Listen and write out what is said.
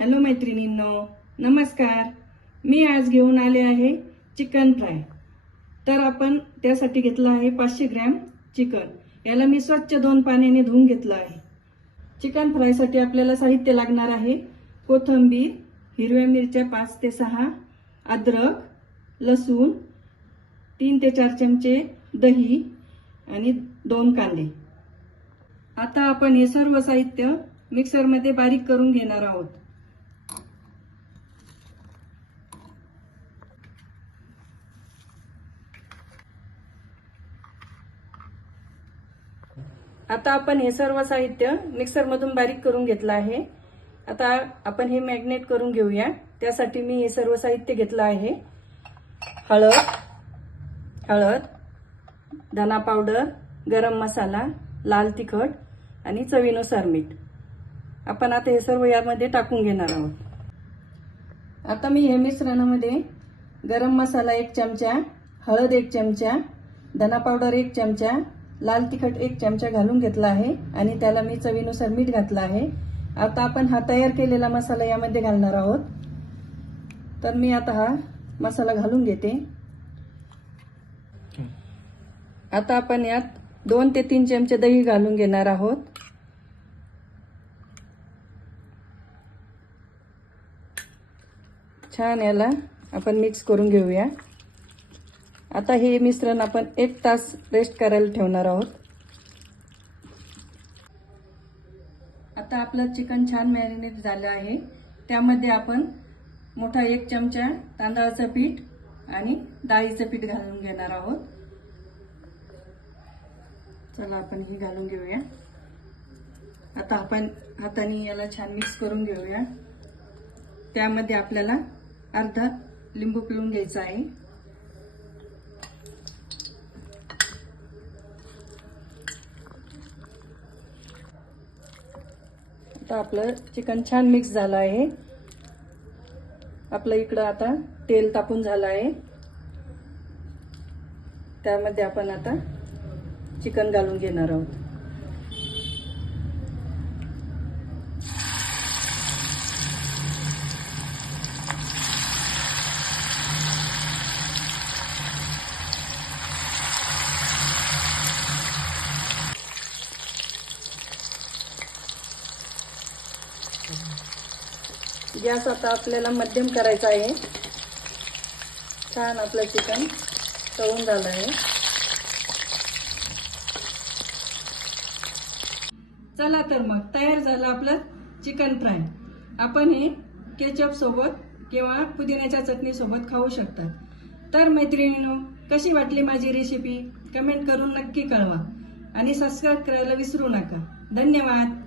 Hello मैत्रिणींनो, नमस्कार। मी आज घेऊन आले आहे चिकन फ्राय। तर आपण त्यासाठी घेतलं आहे 500 ग्रॅम चिकन। याला मी स्वच्छ 2 पाण्याने धुवून घेतलं आहे। चिकन फ्राय साठी आपल्याला साहित्य लागणार आहे कोथिंबीर, हिरव्या मिरच्या 5 ते 6, अद्रक, लसूण, 3 ते 4 चमचे दही आणि 2 कांदे। आता आपण हे सर्व साहित्य मिक्सर मध्ये बारीक करून घेणार आहोत। आता आपण हे सर्व साहित्य मिक्सर मधून बारीक करून घेतलं आहे। आता आपण हे मॅग्नेट करून घेऊया। त्यासाठी मी हे सर्व साहित्य घेतलं आहे। हळद, धना पावडर, गरम मसाला, लाल तिखट आणि चवीनुसार मीठ। आपण आता हे सर्व यामध्ये टाकून घेणार आहोत। आता मी हे मिश्रणामध्ये गरम मसाला 1 चमचा, हळद 1 चमचा, धना पावडर 1 चमचा, लाल तिखट 1 चमचा घालून घेतला आहे आणि त्याला मी चवीनुसार मीठ घातलं आहे। आता आपण हा तयार केलेला मसाला यामध्ये घालणार आहोत। तर मी आता हा मसाला घालून घेते। आता आपण यात 2 ते 3 चमचे दही घालून घेणार आहोत। छान याला आपण मिक्स करून घेऊया। आता हे मिश्रण आपण 1 तास रेस्ट करायला ठेवणार आहोत। आता आपलं चिकन छान मॅरिनेट झालं आहे। त्यामध्ये आपण मोठा 1 चमचा तांदळाचं पीठ आणि डाळीचं पीठ घालून घेणार आहोत। चला आपण हे घालून घेऊया। आता आपण हाताने याला छान मिक्स करून घेऊया। त्यामध्ये आपल्याला अर्धा लिंबू पिळून घ्यायचा आहे। आता आपलं चिकन छान मिक्स झालं आहे। आपलं इकडं आता तेल तापून झालं आहे। त्यामध्ये आपण आता चिकन घालून घेणार आहोत। गॅस आता आपल्याला मध्यम करायचा आहे। छान आपलं चिकन तळून झालं आहे। चला तर मग तयार झालं आपलं चिकन फ्राय। आपण हे केचप सोबत किंवा पुदिन्याच्या चटणी सोबत खाऊ शकता। तर मैत्रिणींनो, कशी वाटली माझी रेसिपी कमेंट करून नक्की कळवा आणि सबस्क्राइब करायला विसरू नका। धन्यवाद।